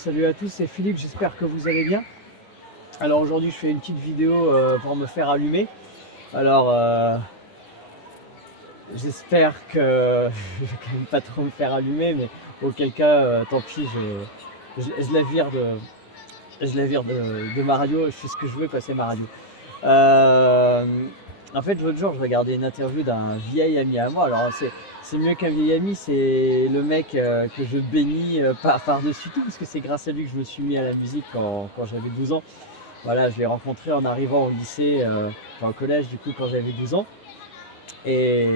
salut à tous, c'est Philippe, j'espère que vous allez bien. Alors aujourd'hui je fais une petite vidéo pour me faire allumer. Alors j'espère que je vais quand même pas trop me faire allumer, mais auquel cas tant pis, je la vire de ma radio, je fais ce que je veux quoi, c'est ma radio. Euh, En fait, l'autre jour, je regardais une interview d'un vieil ami à moi. Alors, c'est mieux qu'un vieil ami, c'est le mec que je bénis par-dessus tout, parce que c'est grâce à lui que je me suis mis à la musique quand j'avais 12 ans. Voilà, je l'ai rencontré en arrivant au lycée, enfin au collège, du coup, quand j'avais 12 ans. Et,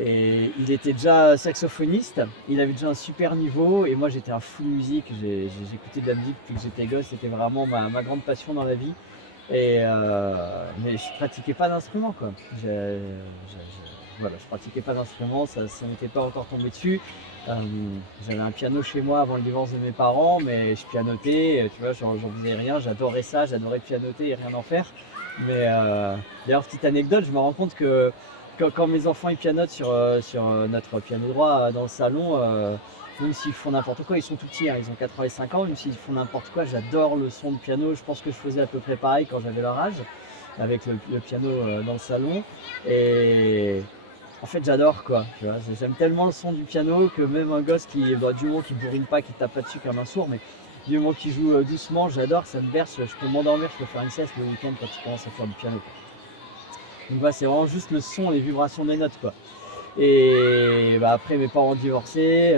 et il était déjà saxophoniste, il avait déjà un super niveau, et moi j'étais un fou de musique. J'écoutais de la musique depuis que j'étais gosse, c'était vraiment ma grande passion dans la vie. Mais je pratiquais pas d'instrument quoi. Voilà, je pratiquais pas d'instrument, ça m'était pas encore tombé dessus. Euh, J'avais un piano chez moi avant le divorce de mes parents, mais je pianotais, tu vois, j'en faisais rien, j'adorais ça, j'adorais pianoter et rien en faire. Mais d'ailleurs, petite anecdote, je me rends compte que quand mes enfants ils pianotent sur notre piano droit dans le salon, même s'ils font n'importe quoi, ils sont tout petits, hein, ils ont 4 ans et 5 ans, même s'ils font n'importe quoi, j'adore le son du piano. Je pense que je faisais à peu près pareil quand j'avais leur âge, avec le piano dans le salon. Et en fait, j'adore quoi. J'aime tellement le son du piano que même un gosse du moment qui bourrine pas, qui tape pas dessus comme un sourd, mais du moment qui joue doucement, j'adore, ça me berce. Je peux m'endormir, je peux faire une sieste le week-end quand tu commences à faire du piano, quoi. Donc voilà, c'est vraiment juste le son, les vibrations des notes quoi. Et bah, après mes parents ont divorcé,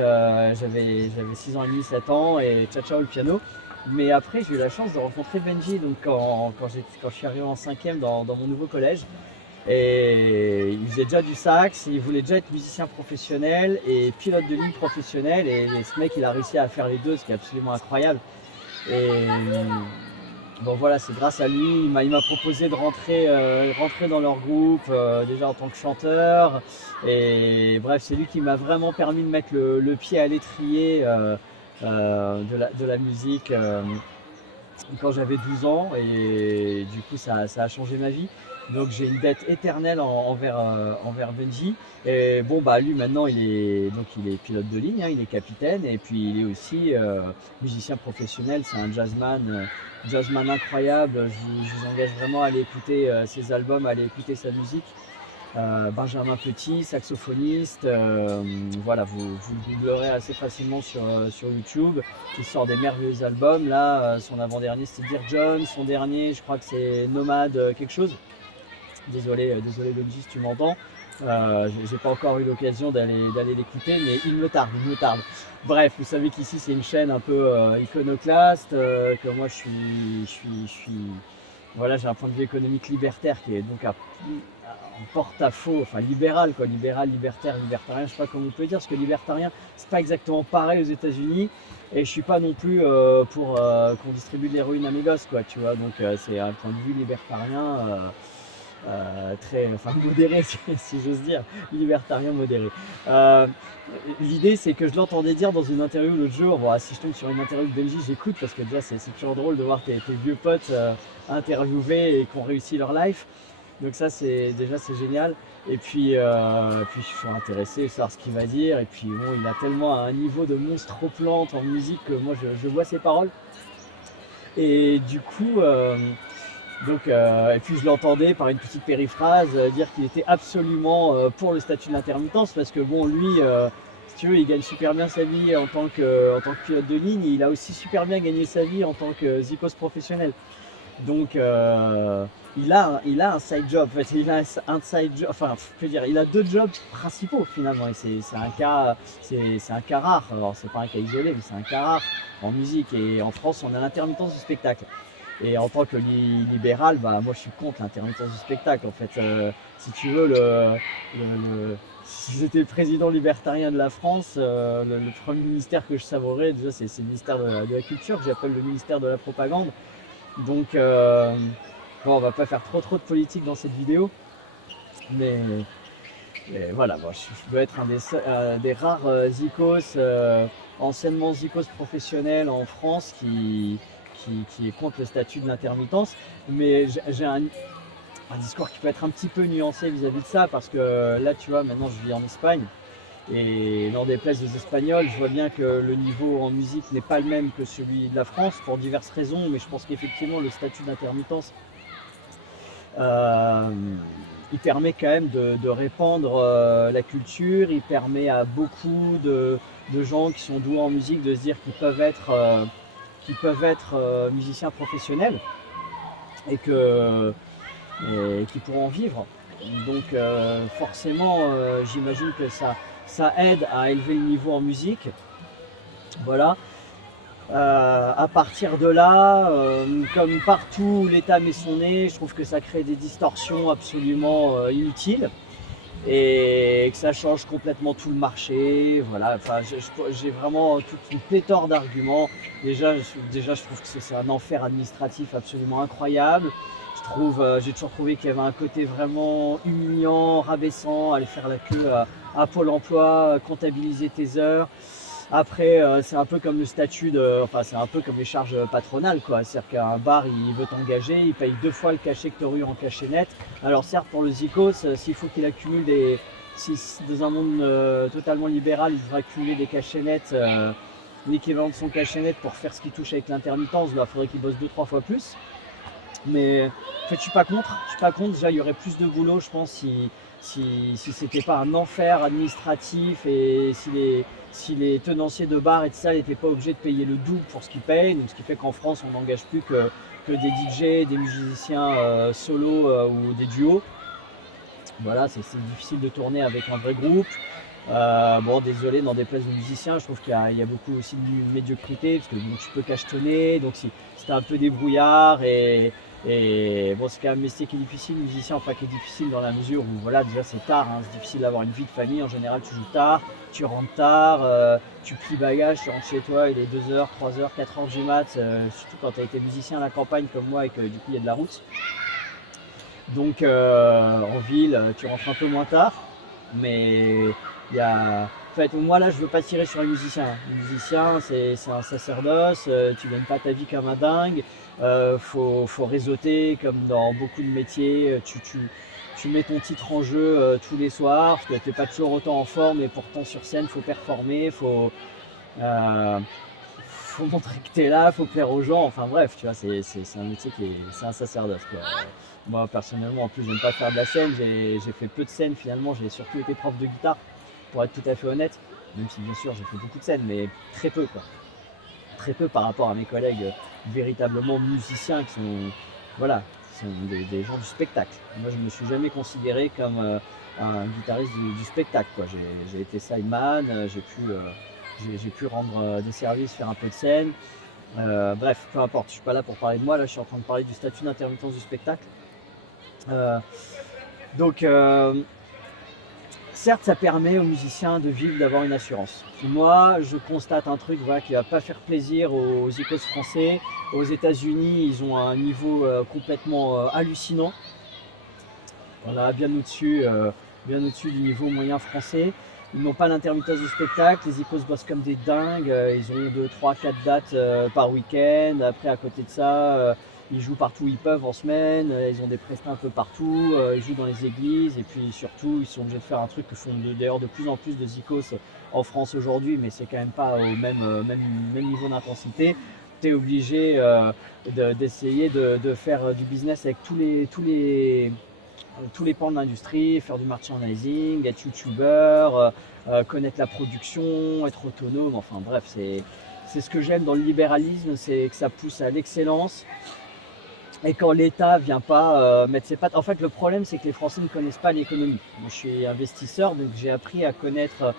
j'avais 6 ans et demi, 7 ans et ciao ciao le piano. Mais après j'ai eu la chance de rencontrer Benji donc quand je suis arrivé en 5e dans mon nouveau collège. Et il faisait déjà du sax, il voulait déjà être musicien professionnel et pilote de ligne professionnel. Et ce mec il a réussi à faire les deux, ce qui est absolument incroyable. Et bon voilà, c'est grâce à lui, il m'a proposé de rentrer dans leur groupe déjà en tant que chanteur. Et bref, c'est lui qui m'a vraiment permis de mettre le pied à l'étrier de la musique quand j'avais 12 ans. Et du coup, ça a changé ma vie. Donc j'ai une dette éternelle envers Benji. Et bon, bah lui maintenant, il est pilote de ligne, hein, il est capitaine. Et puis il est aussi musicien professionnel, c'est un jazzman incroyable. Je vous engage vraiment à aller écouter ses albums, à aller écouter sa musique. Benjamin Petit, saxophoniste, voilà, vous le googlerez assez facilement sur YouTube. Il sort des merveilleux albums. Là, son avant-dernier c'est Dear John, son dernier je crois que c'est Nomade quelque chose. Désolé Benji si tu m'entends. J'ai pas encore eu l'occasion d'aller l'écouter, mais il me tarde, il me tarde. Bref, vous savez qu'ici c'est une chaîne un peu iconoclaste, que moi voilà, j'ai un point de vue économique libertaire qui est donc en porte-à-faux, enfin libéral quoi, libéral, libertaire, libertarien, je sais pas comment on peut dire, parce que libertarien c'est pas exactement pareil aux États-Unis, et je suis pas non plus pour qu'on distribue de l'héroïne à mes gosses quoi, tu vois, donc c'est un point de vue libertarien. Très enfin modéré si j'ose dire, libertarien modéré. Euh, L'idée c'est que je l'entendais dire dans une interview l'autre jour. Bon, si je tombe sur une interview de Belgique, j'écoute parce que déjà c'est toujours drôle de voir tes vieux potes interviewés et qui ont réussi leur life. Donc ça c'est génial. Et puis je suis intéressé à savoir ce qu'il va dire. Et puis bon, il a tellement un niveau de monstre plante en musique que moi je vois ses paroles. Et du coup, et puis je l'entendais par une petite périphrase dire qu'il était absolument pour le statut d'intermittence parce que bon, lui, si tu veux, il gagne super bien sa vie en tant que pilote de ligne. Et il a aussi super bien gagné sa vie en tant que zikos professionnel. Donc il a un side job, en fait, il a un side job, enfin je veux dire, il a deux jobs principaux finalement, et c'est un cas rare. Alors c'est pas un cas isolé, mais c'est un cas rare en musique. Et en France, on a l'intermittence du spectacle. Et en tant que libéral, bah moi je suis contre l'intermittence du spectacle. En fait, si tu veux, si j'étais le président libertarien de la France, le premier ministère que je savourerais, déjà c'est le ministère de la Culture, que j'appelle le ministère de la Propagande. Donc, bon, on va pas faire trop de politique dans cette vidéo, mais, voilà, bon, je dois être un des rares zikos, anciennement zikos professionnels en France qui est contre le statut de l'intermittence. Mais j'ai un discours qui peut être un petit peu nuancé vis-à-vis de ça, parce que là, tu vois, maintenant je vis en Espagne. Et n'en déplaise aux Espagnols, je vois bien que le niveau en musique n'est pas le même que celui de la France pour diverses raisons, mais je pense qu'effectivement le statut d'intermittence, euh, il permet quand même de répandre la culture, il permet à beaucoup de gens qui sont doués en musique de se dire qu'ils peuvent être musiciens professionnels et que et qui pourront en vivre. Donc forcément, j'imagine que ça aide à élever le niveau en musique. Voilà. À partir de là, comme partout où l'État met son nez, je trouve que ça crée des distorsions absolument inutiles et que ça change complètement tout le marché. Voilà, enfin, j'ai vraiment toute une pléthore d'arguments. Déjà, je trouve que c'est un enfer administratif absolument incroyable. J'ai toujours trouvé qu'il y avait un côté vraiment humiliant, rabaissant, aller faire la queue à Pôle emploi, comptabiliser tes heures. Après, c'est un peu comme le statut enfin, c'est un peu comme les charges patronales, quoi. C'est-à-dire qu'un bar, il veut t'engager, il paye 2 fois le cachet que tu aurais eu en cachet net. Alors, certes, pour le Zikos, s'il faut qu'il accumule si dans un monde totalement libéral, il devrait accumuler des cachets nets, l'équivalent de son cachet net pour faire ce qu'il touche avec l'intermittence, il faudrait qu'il bosse 2-3 fois plus. Mais en fait, je suis pas contre. Je suis pas contre. Déjà, il y aurait plus de boulot, je pense, si c'était pas un enfer administratif et si les tenanciers de bars et de salles n'étaient pas obligés de payer le double pour ce qu'ils payent. Donc, ce qui fait qu'en France, on n'engage plus que des DJ, des musiciens solo ou des duos. Voilà, c'est difficile de tourner avec un vrai groupe. Bon, désolé, n'en déplaise aux musiciens, je trouve qu'il y a beaucoup aussi de médiocrité, parce que bon, tu peux cachetonner, donc si t'es un peu débrouillard, et bon, c'est quand même un métier qui est difficile, musicien, enfin qui est difficile dans la mesure où voilà, déjà c'est tard, hein, c'est difficile d'avoir une vie de famille, en général tu joues tard, tu rentres tard, tu plies bagage, tu rentres chez toi, il est 2h, 3h, 4h du mat, surtout quand tu as été musicien à la campagne comme moi et que du coup il y a de la route. Donc en ville, tu rentres un peu moins tard, mais il y a. En fait, moi là, je veux pas tirer sur les musiciens. Les musiciens, c'est un sacerdoce, tu gagnes pas ta vie comme un dingue, faut réseauter comme dans beaucoup de métiers, tu mets ton titre en jeu tous les soirs, parce que tu n'es pas toujours autant en forme, et pourtant sur scène, faut performer, faut montrer que tu es là, faut plaire aux gens, enfin bref, tu vois, c'est un métier c'est un sacerdoce, quoi. Moi personnellement, en plus, j'aime pas faire de la scène, j'ai fait peu de scènes finalement, j'ai surtout été prof de guitare, pour être tout à fait honnête, même si bien sûr j'ai fait beaucoup de scènes, mais très peu, quoi. Très peu par rapport à mes collègues véritablement musiciens qui sont, voilà, qui sont des gens du spectacle. Moi, je me suis jamais considéré comme un guitariste du spectacle, quoi. J'ai été sideman, j'ai pu rendre des services, faire un peu de scène. Bref, peu importe, je suis pas là pour parler de moi, là je suis en train de parler du statut d'intermittence du spectacle. Donc, certes, ça permet aux musiciens de vivre, d'avoir une assurance. Moi, je constate un truc, voilà, qui va pas faire plaisir aux icônes français. Aux États-Unis, ils ont un niveau complètement hallucinant. On a bien au-dessus du niveau moyen français. Ils n'ont pas l'intermittence du spectacle, les icônes bossent comme des dingues, ils ont 2, 3, 4 dates par week-end. Après, à côté de ça, ils jouent partout où ils peuvent en semaine, ils ont des prestats un peu partout, ils jouent dans les églises, et puis surtout, ils sont obligés de faire un truc que font d'ailleurs de plus en plus de zikos en France aujourd'hui, mais c'est quand même pas au même niveau d'intensité. Tu es obligé d'essayer de faire du business avec tous les pans de l'industrie, faire du merchandising, être youtubeur, connaître la production, être autonome, enfin bref, c'est ce que j'aime dans le libéralisme, c'est que ça pousse à l'excellence. Et quand l'État vient pas mettre ses pattes, en fait le problème c'est que les Français ne connaissent pas l'économie. Moi, je suis investisseur, donc j'ai appris à connaître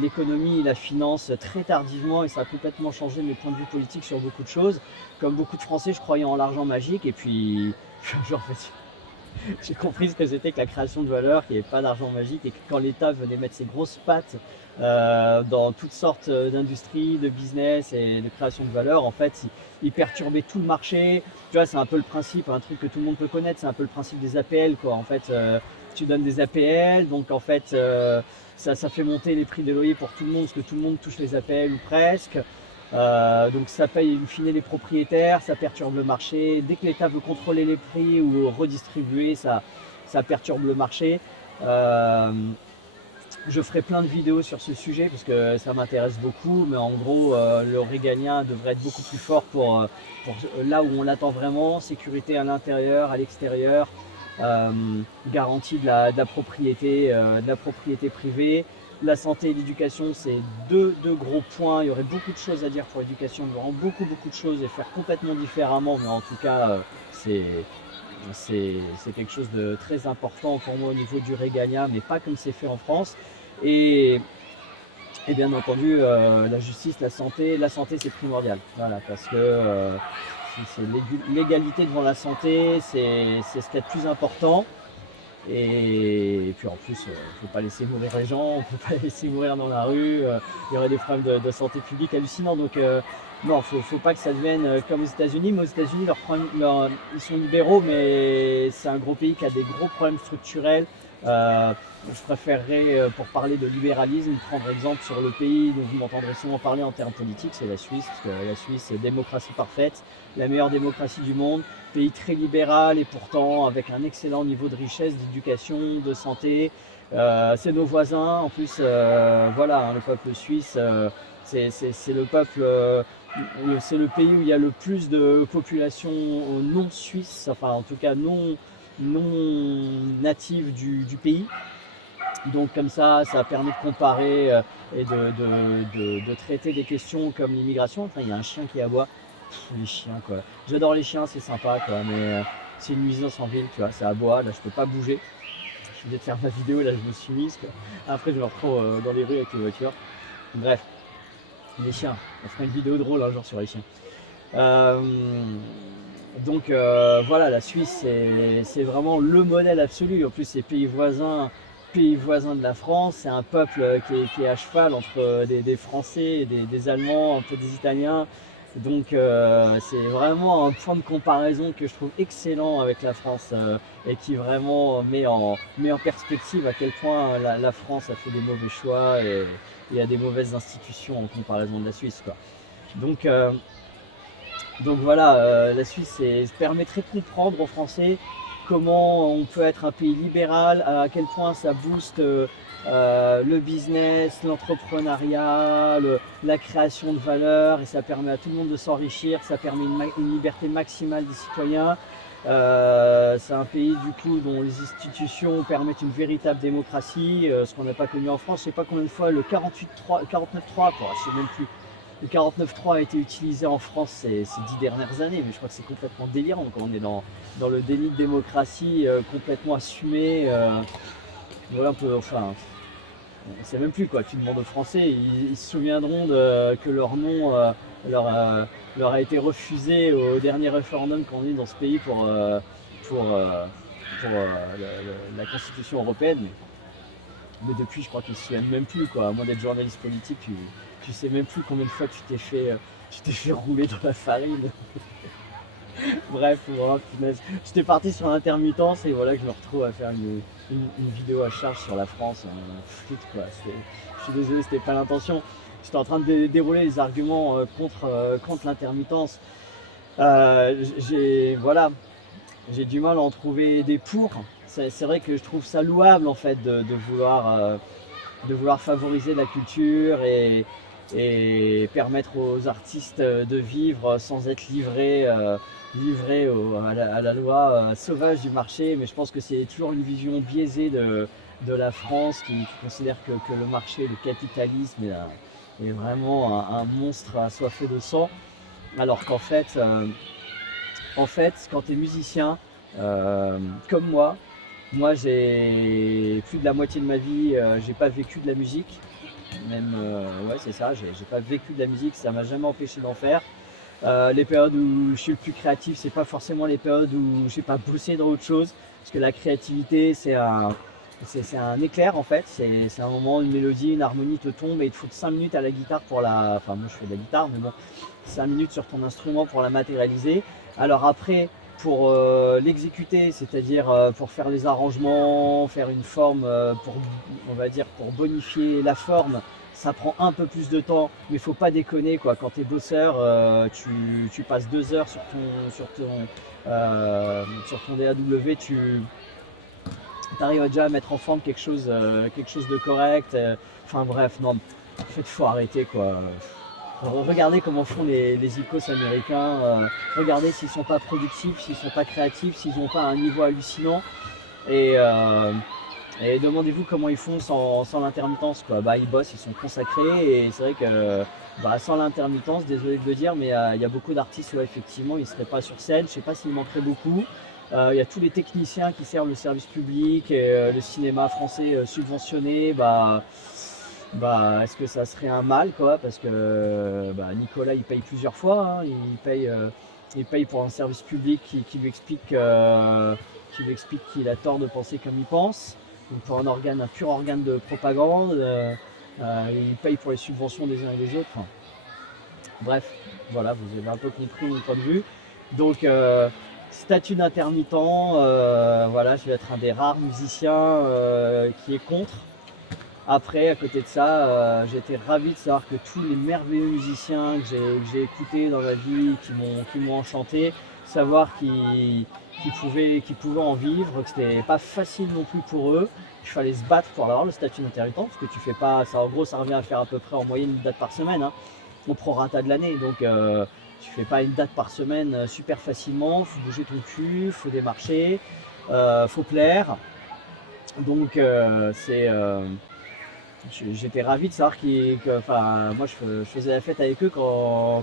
l'économie et la finance très tardivement, et ça a complètement changé mes points de vue politiques sur beaucoup de choses. Comme beaucoup de Français, je croyais en l'argent magique, et puis en fait, j'ai compris ce que c'était que la création de valeur, qu'il n'y avait pas d'argent magique, et que quand l'État venait mettre ses grosses pattes dans toutes sortes d'industries, de business et de création de valeur, en fait, il perturbait tout le marché. Tu vois, c'est un peu le principe, un truc que tout le monde peut connaître, c'est un peu le principe des APL, quoi. En fait, tu donnes des APL, donc en fait, ça fait monter les prix des loyers pour tout le monde, parce que tout le monde touche les APL ou presque. Donc ça paye in fine les propriétaires, ça perturbe le marché. Dès que l'État veut contrôler les prix ou redistribuer, ça perturbe le marché. Je ferai plein de vidéos sur ce sujet parce que ça m'intéresse beaucoup, mais en gros, le régalien devrait être beaucoup plus fort pour là où on l'attend vraiment, sécurité à l'intérieur, à l'extérieur, euh, garantie de la propriété privée. La santé et l'éducation, c'est deux gros points. Il y aurait beaucoup de choses à dire pour l'éducation, vraiment beaucoup de choses et faire complètement différemment, mais en tout cas, c'est c'est quelque chose de très important pour moi au niveau du régalien, mais pas comme c'est fait en France. Et, et bien entendu, la justice, la santé c'est primordial. Voilà, parce que c'est l'égalité devant la santé, c'est ce qu'il y a de plus important. Et puis en plus, il ne faut pas laisser mourir les gens, on ne peut pas les laisser mourir dans la rue, il y aurait des problèmes de santé publique hallucinants. Donc non, faut pas que ça devienne comme aux États-Unis. Mais aux États-Unis, ils sont libéraux, mais c'est un gros pays qui a des gros problèmes structurels. Je préférerais, pour parler de libéralisme, prendre exemple sur le pays dont vous m'entendrez souvent parler en termes politiques, c'est la Suisse, parce que la Suisse, c'est démocratie parfaite, la meilleure démocratie du monde, pays très libéral et pourtant avec un excellent niveau de richesse, d'éducation, de santé. C'est nos voisins, en plus, voilà, hein, le peuple suisse, c'est le peuple, c'est le pays où il y a le plus de population non suisse, enfin en tout cas non native du pays. Donc comme ça permet de comparer et de traiter des questions comme l'immigration. Enfin, il y a un chien qui aboie. Les chiens quoi. J'adore les chiens, c'est sympa quoi, mais c'est une nuisance en ville, tu vois, ça aboie, là je peux pas bouger. Je venais de faire ma vidéo, là je me suis mise quoi. Après je me retrouve dans les rues avec les voitures. Bref, les chiens, on fera une vidéo drôle un jour sur les chiens. Euh, donc voilà, la Suisse c'est vraiment le modèle absolu. En plus c'est pays voisin de la France, c'est un peuple qui est à cheval entre des Français, des Allemands, un peu des Italiens. Donc c'est vraiment un point de comparaison que je trouve excellent avec la France et qui vraiment met en perspective à quel point la France a fait des mauvais choix et a des mauvaises institutions en comparaison de la Suisse, quoi. Donc, euh, donc voilà, la Suisse permettrait de comprendre aux Français comment on peut être un pays libéral, à quel point ça booste le business, l'entrepreneuriat, la création de valeur, et ça permet à tout le monde de s'enrichir, ça permet une liberté maximale des citoyens. C'est un pays du coup dont les institutions permettent une véritable démocratie, ce qu'on n'a pas connu en France. Je ne sais pas combien de fois le 49.3, je sais même plus. Le 49.3 a été utilisé en France ces 10 dernières années, mais je crois que c'est complètement délirant quand on est dans le déni de démocratie complètement assumé. Voilà, enfin, on ne sait même plus quoi. Tu demandes aux Français, ils se souviendront que leur nom leur a été refusé au dernier référendum qu'on a eu dans ce pays pour la Constitution européenne. Mais depuis, je crois qu'ils ne se souviennent même plus, quoi. À moins d'être journaliste politique, tu sais même plus combien de fois tu t'es fait rouler dans la farine. Bref, voilà, j'étais parti sur l'intermittence et voilà que je me retrouve à faire une vidéo à charge sur la France. Flûte, quoi. Je suis désolé, c'était pas l'intention. J'étais en train de dérouler les arguments contre l'intermittence. Voilà, j'ai du mal à en trouver des pour. C'est vrai que je trouve ça louable en fait de vouloir favoriser la culture et permettre aux artistes de vivre sans être livrés à la loi sauvage du marché. Mais je pense que c'est toujours une vision biaisée de la France qui considère que le marché, le capitalisme est vraiment un monstre assoiffé de sang. Alors qu'en fait, quand tu es musicien, comme moi j'ai plus de la moitié de ma vie, j'ai pas vécu de la musique. Même, ouais, c'est ça, j'ai pas vécu de la musique, ça m'a jamais empêché d'en faire. Les périodes où je suis le plus créatif, c'est pas forcément les périodes où j'ai pas bossé dans autre chose, parce que la créativité, c'est un éclair en fait, c'est un moment, une mélodie, une harmonie te tombe et il te faut 5 minutes à la guitare pour enfin moi je fais de la guitare, mais bon, 5 minutes sur ton instrument pour la matérialiser. Alors après, pour l'exécuter, c'est-à-dire pour faire les arrangements, faire une forme, on va dire pour bonifier la forme, ça prend un peu plus de temps, mais faut pas déconner quoi. Quand tu es bosseur, tu passes 2 heures sur ton DAW, tu arrives déjà à mettre en forme quelque chose de correct. Enfin bref, non, en fait, faut arrêter quoi. Regardez comment font les icos américains, regardez s'ils sont pas productifs, s'ils sont pas créatifs, s'ils n'ont pas un niveau hallucinant. Et, euh, et demandez-vous comment ils font sans l'intermittence, quoi. Bah, ils bossent, ils sont consacrés, et c'est vrai que bah, sans l'intermittence, désolé de le dire, mais il y a beaucoup d'artistes où effectivement ils ne seraient pas sur scène. Je sais pas s'il manquerait beaucoup. Il y a tous les techniciens qui servent le service public, et le cinéma français subventionné. Bah, est-ce que ça serait un mal, quoi? Parce que bah, Nicolas il paye plusieurs fois, hein. Il paye pour un service public qui lui explique qu'il a tort de penser comme il pense. Donc pour un pur organe de propagande. Il paye pour les subventions des uns et des autres. Enfin, bref, voilà, vous avez un peu compris mon point de vue. Donc statut d'intermittent, voilà, je vais être un des rares musiciens qui est contre. Après, à côté de ça, j'étais ravi de savoir que tous les merveilleux musiciens que j'ai écoutés dans ma vie, qui m'ont enchanté, savoir qu'ils pouvaient en vivre, que c'était pas facile non plus pour eux, qu'il fallait se battre pour avoir le statut d'intermittent, parce que tu fais pas, ça en gros ça revient à faire à peu près en moyenne une date par semaine, hein, au prorata de l'année, donc tu fais pas une date par semaine super facilement, faut bouger ton cul, faut démarcher, faut plaire, donc j'étais ravi de savoir enfin, moi je faisais la fête avec eux quand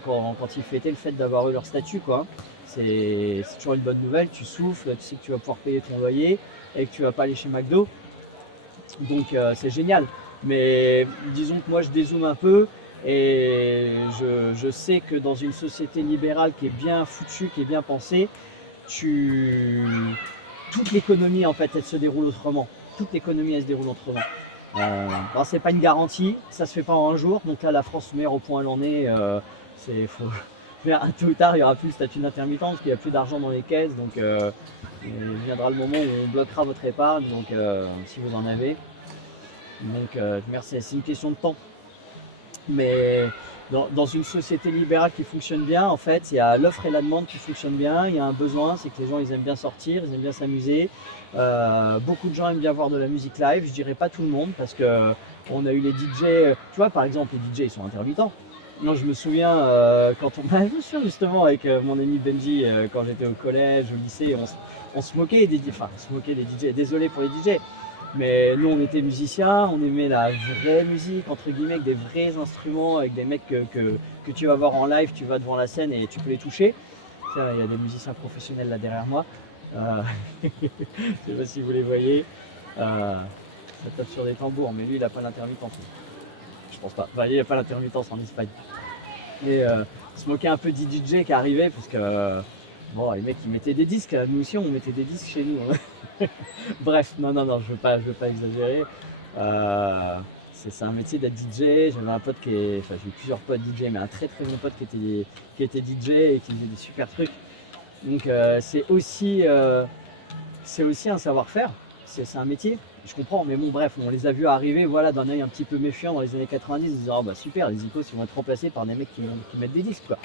ils fêtaient le fait d'avoir eu leur statut, quoi. C'est toujours une bonne nouvelle, tu souffles, tu sais que tu vas pouvoir payer ton loyer et que tu vas pas aller chez McDo. Donc c'est génial. Mais disons que moi je dézoome un peu, et je sais que dans une société libérale qui est bien foutue, qui est bien pensée, toute l'économie en fait elle se déroule autrement. Toute l'économie elle se déroule autrement. Alors c'est pas une garantie, ça se fait pas en un jour, donc là la France meurt au point où elle en est, mais tôt ou tard il n'y aura plus le statut d'intermittent parce qu'il n'y a plus d'argent dans les caisses, donc il viendra le moment où on bloquera votre épargne, donc si vous en avez. Donc merci, c'est une question de temps. Mais dans une société libérale qui fonctionne bien, en fait, il y a l'offre et la demande qui fonctionnent bien. Il y a un besoin, c'est que les gens ils aiment bien sortir, ils aiment bien s'amuser. Beaucoup de gens aiment bien voir de la musique live. Je dirais pas tout le monde, parce que on a eu les DJ. Tu vois, par exemple, les DJ ils sont intermittents. Moi, je me souviens quand je me souviens justement avec mon ami Benji, quand j'étais au collège, au lycée, on se moquait des DJ. Enfin, on se moquait des DJ. Désolé pour les DJ. Mais nous, on était musiciens, on aimait la vraie musique, entre guillemets, avec des vrais instruments, avec des mecs que tu vas voir en live, tu vas devant la scène et tu peux les toucher. Il y a des musiciens professionnels là derrière moi. Je sais pas si vous les voyez. Ça tape sur des tambours, mais lui, il n'a pas l'intermittence. Je pense pas. Enfin, il n'a pas l'intermittence en Espagne. Et se moquer un peu des DJ qui arrivaient, parce que bon, les mecs, ils mettaient des disques. Nous aussi, on mettait des disques chez nous, hein. Bref, non, je veux pas exagérer. C'est un métier d'être DJ. J'avais un pote j'ai eu plusieurs potes DJ, mais un très très bon pote qui était DJ et qui faisait des super trucs. Donc c'est aussi un savoir-faire. C'est un métier. Je comprends, mais bon, bref, on les a vus arriver, voilà, d'un œil un petit peu méfiant dans les années 90, en disant, oh, bah super, les icos ils vont être remplacés par des mecs qui mettent des disques, quoi.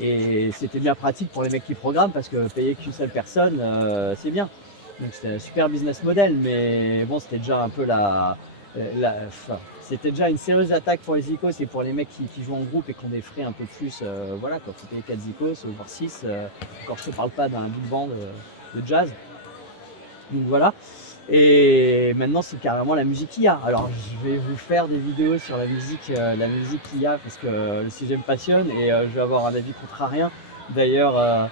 Et c'était bien pratique pour les mecs qui programment, parce que payer qu'une seule personne, c'est bien. Donc c'était un super business model, mais bon, c'était déjà un peu c'était déjà une sérieuse attaque pour les icos et pour les mecs qui jouent en groupe et qui ont des frais un peu plus. Voilà, quoi, faut payer 4 icos, voire 6. Encore, je te parle pas d'un big band de jazz. Donc voilà. Et maintenant, c'est carrément la musique IA. Alors, je vais vous faire des vidéos sur la musique IA, parce que le sujet me passionne, et je vais avoir un avis contrarien. D'ailleurs,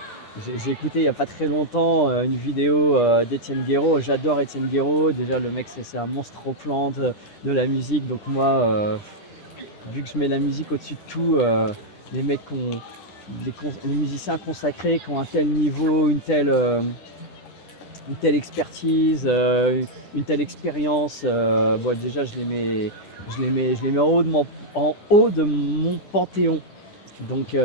j'ai écouté il n'y a pas très longtemps une vidéo d'Étienne Guéraud. J'adore Étienne Guéraud. Déjà, le mec, c'est un monstre au plan de la musique. Donc moi, vu que je mets la musique au-dessus de tout, les mecs les musiciens consacrés qui ont un tel niveau, une telle expertise, une telle expérience, bon, déjà je les mets en haut de mon panthéon. Donc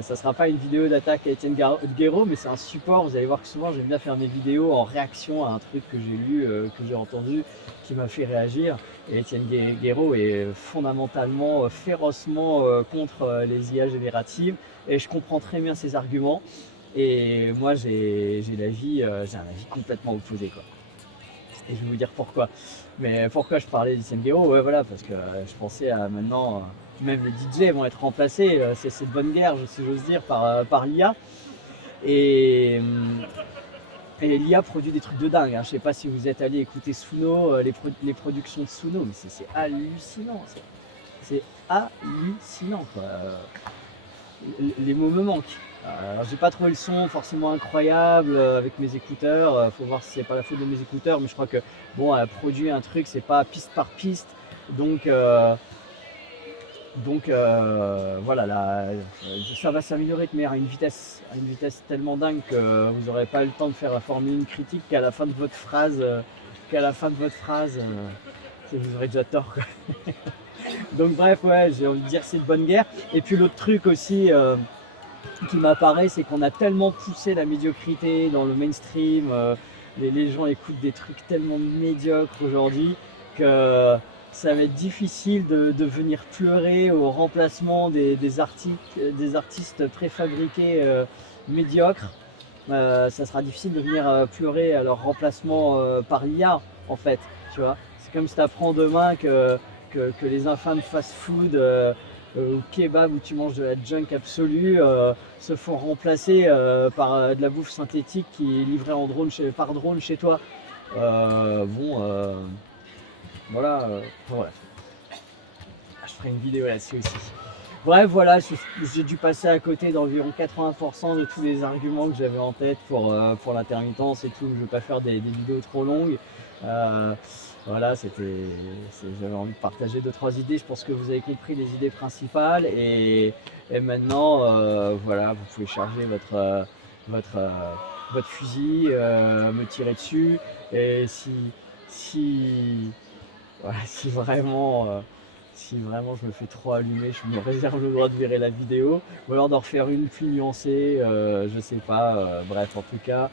ça sera pas une vidéo d'attaque à Étienne Guéraud, mais c'est un support. Vous allez voir que souvent j'aime bien faire mes vidéos en réaction à un truc que j'ai lu, que j'ai entendu, qui m'a fait réagir. Et Étienne Guéraud est fondamentalement, férocement contre les IA génératives, et je comprends très bien ses arguments. Et moi, j'ai un avis complètement opposé, quoi. Et je vais vous dire pourquoi. Mais pourquoi je parlais d'Etienne Guéraud? Ouais, voilà, parce que je pensais à maintenant, même les DJ vont être remplacés, c'est de bonne guerre, si j'ose dire, par l'IA. Et, et l'IA produit des trucs de dingue, hein. Je sais pas si vous êtes allé écouter Suno, les productions de Suno, mais c'est hallucinant. C'est hallucinant, quoi. Les mots me manquent. Alors j'ai pas trouvé le son forcément incroyable avec mes écouteurs. Faut voir si c'est pas la faute de mes écouteurs, mais je crois que bon, elle produit un truc, c'est pas piste par piste, donc voilà, là, ça va s'améliorer, mais à une vitesse tellement dingue que vous n'aurez pas le temps de faire former une critique qu'à la fin de votre phrase, vous aurez déjà tort, quoi. Donc bref, ouais, j'ai envie de dire c'est de bonne guerre. Et puis l'autre truc aussi qui m'apparaît, c'est qu'on a tellement poussé la médiocrité dans le mainstream, les gens écoutent des trucs tellement médiocres aujourd'hui que ça va être difficile de venir pleurer au remplacement des artistes préfabriqués médiocres. Ça sera difficile de venir pleurer à leur remplacement par l'IA, en fait, tu vois. C'est comme si tu apprends demain que les infâmes fast-food au kebab où tu manges de la junk absolue se font remplacer par de la bouffe synthétique qui est livrée par drone chez toi. Voilà, voilà. Je ferai une vidéo là-dessus aussi. Bref, voilà, j'ai dû passer à côté d'environ 80% de tous les arguments que j'avais en tête pour l'intermittence et tout. Je ne veux pas faire des vidéos trop longues. Voilà, j'avais envie de partager 2-3 idées. Je pense que vous avez compris les idées principales. Et maintenant, voilà, vous pouvez charger votre fusil, me tirer dessus. Et voilà, si vraiment je me fais trop allumer, je me réserve le droit de virer la vidéo ou alors d'en refaire une plus nuancée, je sais pas. Bref, en tout cas,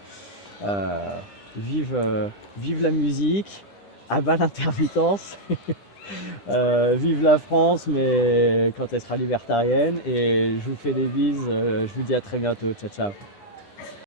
vive la musique, à bas l'intermittence, vive la France, mais quand elle sera libertarienne. Et je vous fais des bises, je vous dis à très bientôt, ciao ciao.